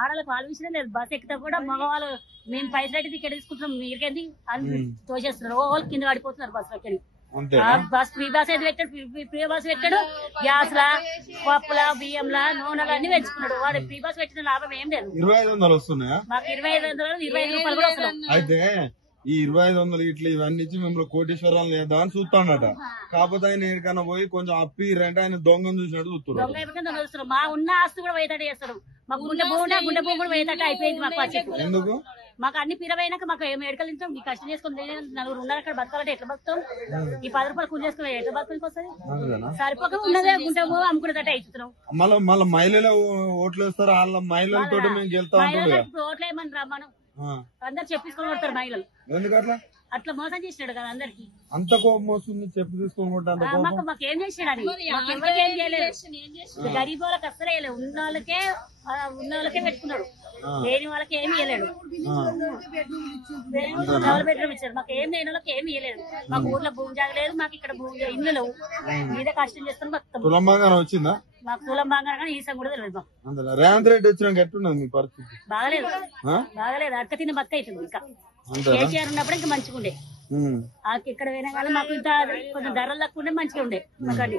ఆడలకు వాళ్ళ విషయం లేదు. బస్ ఎక్కితే కూడా మగవాళ్ళు మేము పైసలు అయితే ఇక్కడ తీసుకుంటున్నాం మీకేంది అని తోసేస్తున్నారు. వాళ్ళు కింద పడిపోతున్నారు బస్ ఎక్కడి. బస్ ఫ్రీ బస్ అయితే పెట్టాడు, ఫ్రీ బస్ పెట్టాడు. గ్యాస్ లా, పప్పుల, బియ్యంలా, నూనెలు అన్ని పెంచుకున్నాడు. వాడు ఫ్రీ బస్ పెట్టిన లాభం ఏం లేదు. 2500 వస్తున్నాయా? మాకు 2500, 25 రూపాయలు కూడా వస్తున్నాయి. అయితే ఈ 2500 ఇట్లా ఇవన్నీ ఇచ్చి మిమ్మల్ని కోటేశ్వరాలు లేదా అని చూస్తాడట. కాకపోతే ఆయన ఎక్కడికైనా పోయి కొంచెం అప్పిరంటే ఆయన దొంగను చూసినట్టు చూస్తున్నాడు. మా ఉన్న ఆస్తి కూడా పోయేటట్టు చేస్తాడు. మాకు గుండె భూమి కూడా పోయేటట్టు అయిపోయింది. మాకు వచ్చేది ఎందుకు? మాకు అన్ని పిరవైనాక మాకు మెడికల్ ఇస్తాం. ఈ కష్టం చేసుకుని నలుగురు ఉన్నారు అక్కడ బతకాలంటే ఎట్లా బతుకుతాం? ఈ 10 రూపాయలు కూలి చేసుకుని ఎట్లా బతుకునికి వస్తుంది? సరిపోక ఉన్నదే గుంటె భూమి అమ్ముకునేటట్టు అయితున్నాం. మళ్ళీ మహిళలు ఓట్లు వేస్తారు. వాళ్ళ మహిళలతో మేము గెలుస్తాం. ఓట్లు ఏమని రమ్మను అందరు చెప్పించుకొని కొడతారు మహిళలు. ఎందుకట్లా? అట్లా మోసం చేసినాడు కదా అందరికి. అంత కోపం వస్తుంది చెప్పు తీసుకొని. మాకేం చేసినాడు అని ఏం చేయలేదు. గరీబ్ వాళ్ళకి అసలు వేయలేదు. ఉన్న వాళ్ళకే పెట్టుకున్నాడు. లేని వాళ్ళకి ఏమి ఇవ్వలేడు. డబుల్ బెడ్రూమ్ ఇచ్చాడు. మాకు ఏం లేని వాళ్ళకి ఏమి ఇవ్వలేదు. మాకు ఊర్లో భూమి జాగలేదు. మాకు ఇక్కడ ఇల్లు లేవు. మీదే కష్టం చేస్తాను బతుకుతాం. తులం బంగారం వచ్చిందా? మాకు తులం బంగారం కానీ ఈసం కూడా తెలియదు. మాకు రేవంత్ రెడ్డి వచ్చినాక ఎట్టున్నది మీ పరిస్థితి? బాగలేదు. అక్క తిన్న బతుక అవుతుంది. ఇంకా కేసీఆర్ ఉన్నప్పుడు ఇంకా మంచిగా ఉండే. ఇక్కడ పోయినా కానీ మాకు ఇంత కొంచెం ధరలు తక్కువ ఉండే మంచిగా ఉండే మాకు.